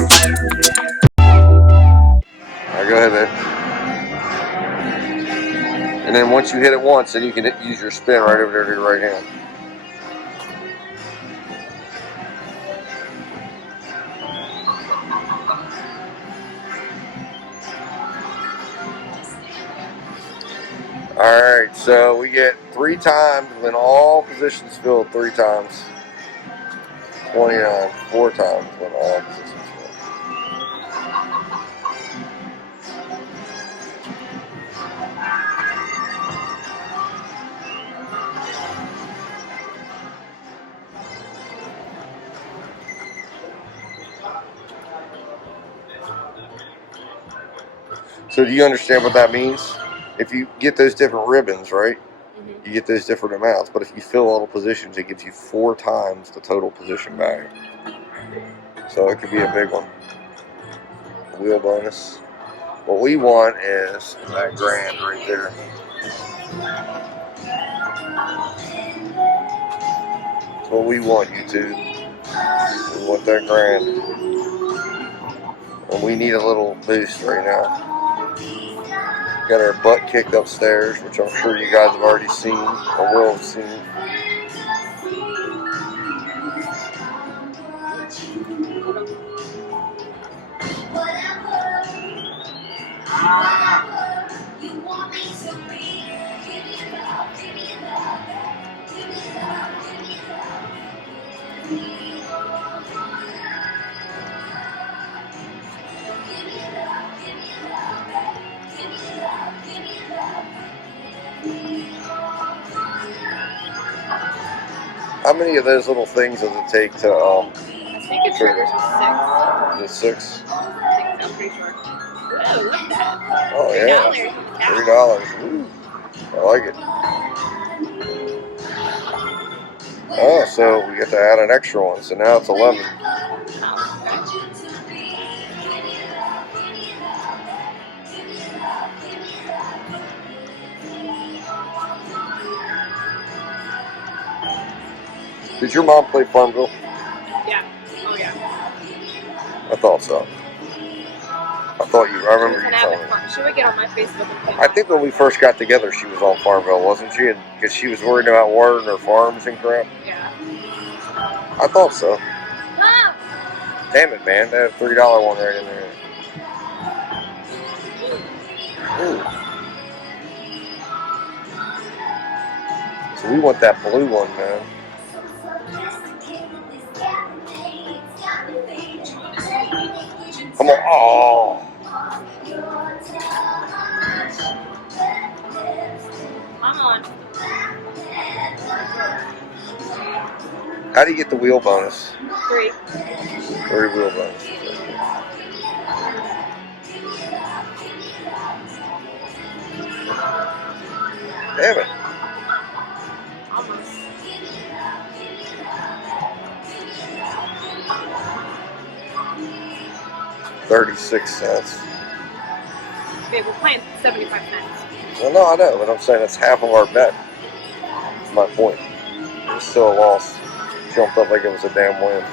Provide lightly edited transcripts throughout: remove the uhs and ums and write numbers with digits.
Alright, go ahead, babe. And then once you hit it once, then you can use your spin right over there to your right hand. Alright, so we get 3 times when all positions filled 3 times. 29, 4 times when all positions filled. So do you understand what that means? If you get those different ribbons, right? Mm-hmm. You get those different amounts. But if you fill all the positions, it gives you 4 times the total position value. So it could be a big one. Wheel bonus. What we want is that grand right there. That's what we want, YouTube. We want that grand. And we need a little boost right now. Got our butt kicked upstairs, which I'm sure you guys have already seen or will have seen. How many of those little things does it take to I think it triggers with 6. The 6? I'm pretty sure. Oh, look at that. Oh yeah. $3. Ooh, I like it. Oh, so we get to add an extra one, so now it's 11. Did your mom play Farmville? Yeah. Oh yeah. I thought so. I remember you telling me. Should we get on my Facebook? I think when we first got together, she was on Farmville, wasn't she? Because she was worried about watering her farms and crap. Yeah. I thought so. Mom! Damn it, man. They had a $3 one right in there. Ooh. So we want that blue one, man. Come on. Oh. Come on. How do you get the wheel bonus? 3. 3 wheel bonus. Damn it. Almost. 36 cents. Okay, we're playing 75 cents. Well, no, I know, but I'm saying that's half of our bet. That's my point. It was still a loss. Jumped up like it was a damn win.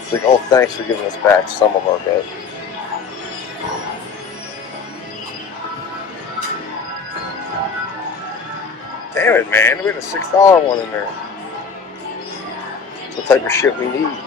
It's like, oh, thanks for giving us back some of our bet. Damn it, man. We had a $6 one in there. It's the type of shit we need.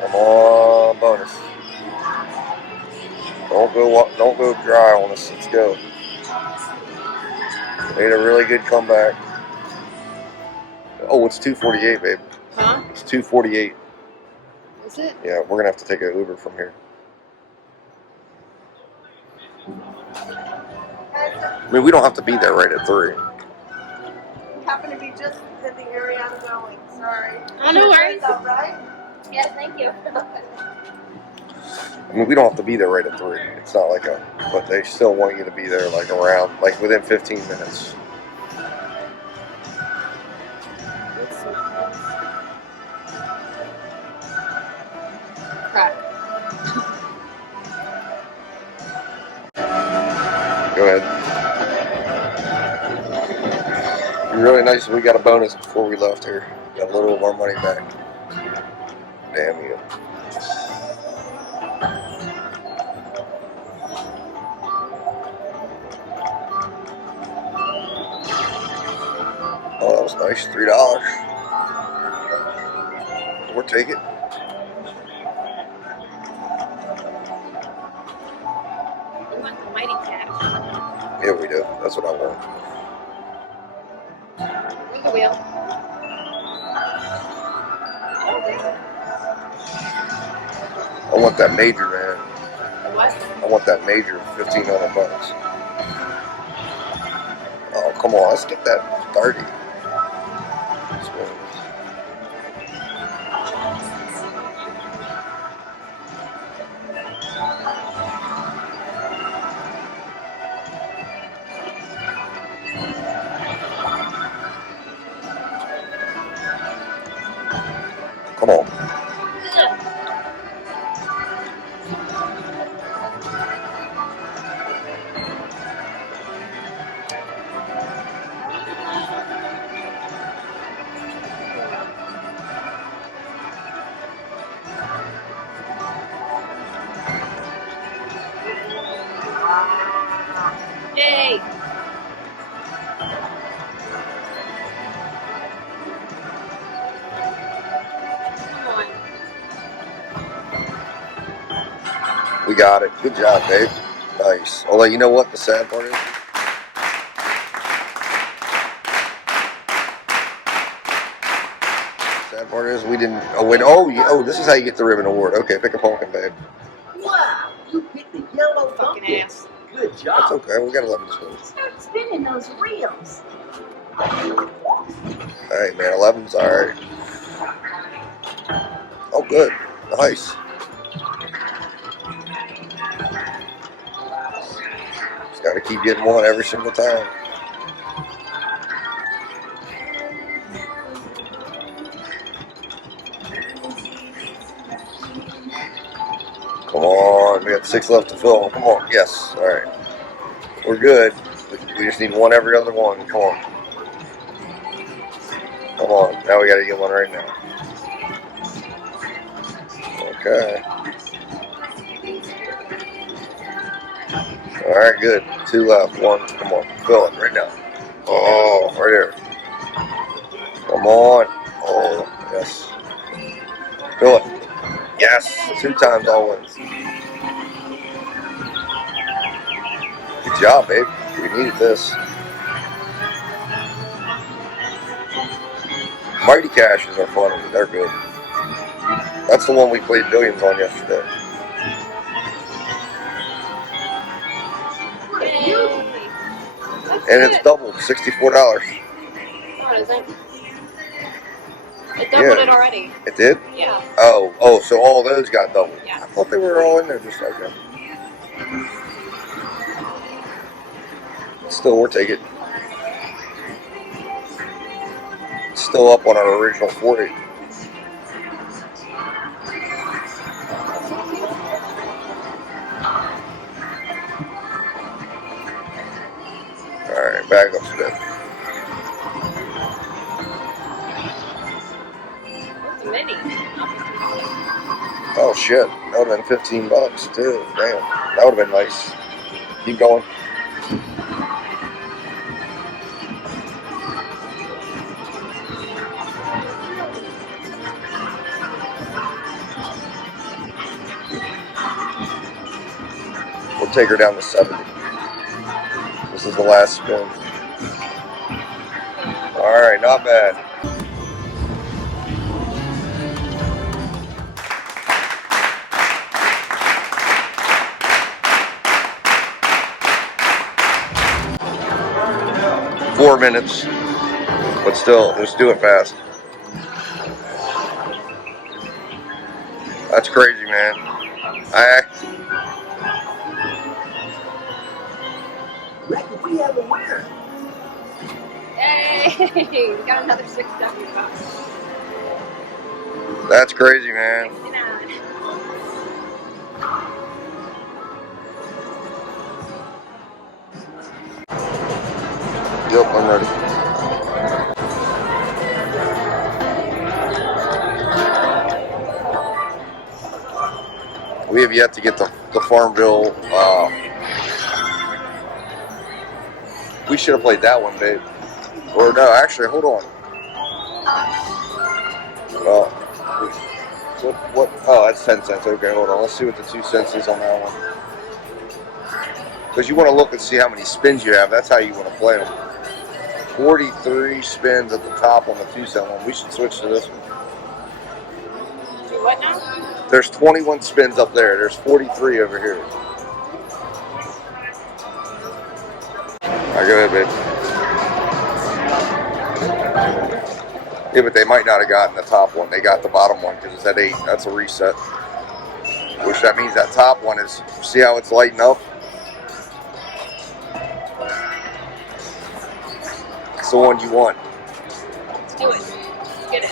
Come on, bonus. Don't go dry on us. Let's go. Made a really good comeback. Oh, it's 2:48, babe. Huh? It's 2:48. Is it? Yeah, we're gonna have to take an Uber from here. I mean, we don't have to be there right at 3. We happen to be just in the area I'm going. Sorry. Oh, no worries. All right? Yes, thank you. I mean, we don't have to be there right at 3. It's not like but they still want you to be there like around, like within 15 minutes. Crap. Go ahead. Really nice. We got a bonus before we left here. Got a little of our money back. Damn you. Oh, that was nice. $3. We'll take it. We want the mighty cash. Yeah, we do. That's what I want. Look the wheel. Oh, there. I want that major, man. What? I want that major. $1,500. Oh, come on. Let's get that 30. Come on. Yay! Come on. We got it. Good job, babe. Nice. Although, you know what the sad part is? Sad part is we didn't. Oh, wait. Oh, this is how you get the ribbon award. Okay, pick a pumpkin, babe. Wow, you picked the yellow Fucking pumpkin. ass. Good That's job. okay. We got 11 spins. Start spinning those reels. Hey, man. 11's all right. Oh, good. Nice. Just got to keep getting one every single time. Come on. We got 6 left to fill. Come on. Yes. All right. We're good. We just need one every other one. Come on. Come on. Now we got to get one right now. Okay. All right, good. 2 left. 1. Come on. Fill it right now. Oh, right there. Come on. Oh, yes. Fill it. Yes. 2 times all wins. Good job, babe. We needed this. Mighty Cashes are fun. They're good. That's the one we played billions on yesterday. Yay! And it's doubled. $64. Oh, is it? It doubled it already. It did? Yeah. Oh, so all those got doubled. Yeah. I thought they were all in there just like that. Still, we'll take it. It's still up on our original 40. Alright, back up spin. It's a mini. Oh shit, that would have been $15 too. Damn, that would have been nice. Keep going. We'll take her down to 70. This is the last spin. Alright, not bad. Four minutes, but still, let's do it fast. That's crazy, man. Reckon we have a winner. Yay! We got another $6 That's crazy, man. Yep, I'm ready. We have yet to get the Farmville. We should have played that one, babe. Or no, actually, hold on. What? Oh, that's 10 cents. Okay, hold on. Let's see what the 2 cents is on that one. Because you want to look and see how many spins you have. That's how you want to play them. 43 spins at the top on the 2 cent one. We should switch to this one. Do what now? There's 21 spins up there. There's 43 over here. Alright, go ahead, babe. Yeah, but they might not have gotten the top one. They got the bottom one because it's at 8. That's a reset. Which that means that top one is, see how it's lighting up? It's the one you want. Let's do it. Let's get it.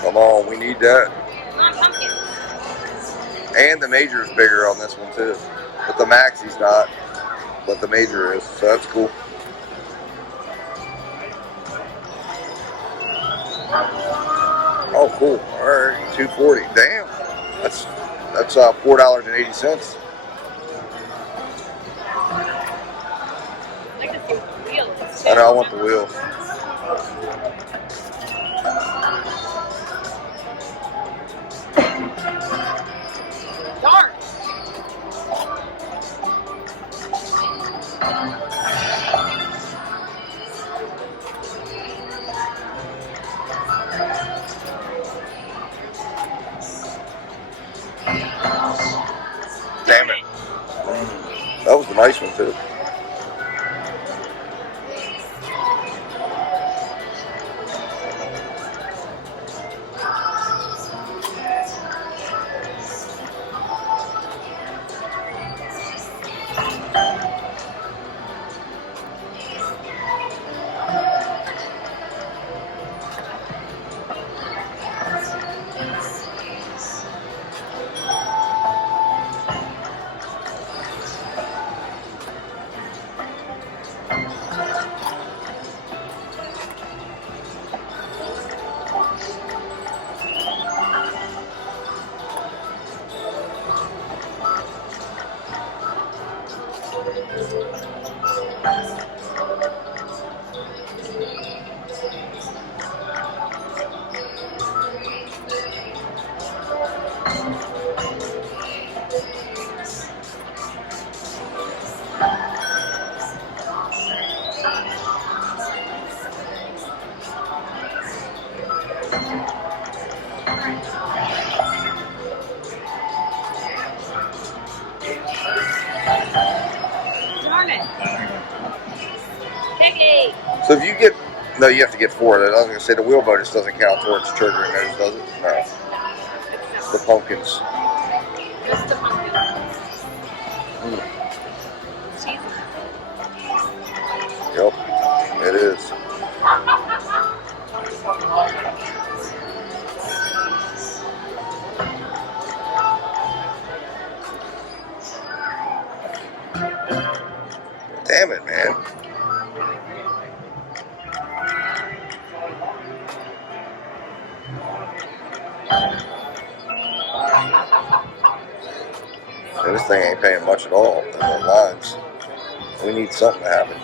Come on, we need that. Come on, pumpkin. And the major is bigger on this one too. But the maxi's not. But the major is. So that's cool. Oh, cool. Alright, 240. Damn. That's $4.80. I like to see what the wheel is. I know, I want the wheel. Darn. Damn it. That was a nice one too. Darn it. Piggy. So if you get, no, you have to get 4 of it. I was going to say the wheel bonus doesn't count towards triggering those, does it? No. It's the pumpkins. Just the pumpkin. Cheese. Yep, it is. Damn it, man. Yeah, this thing ain't paying much at all in the lines. We need something to happen.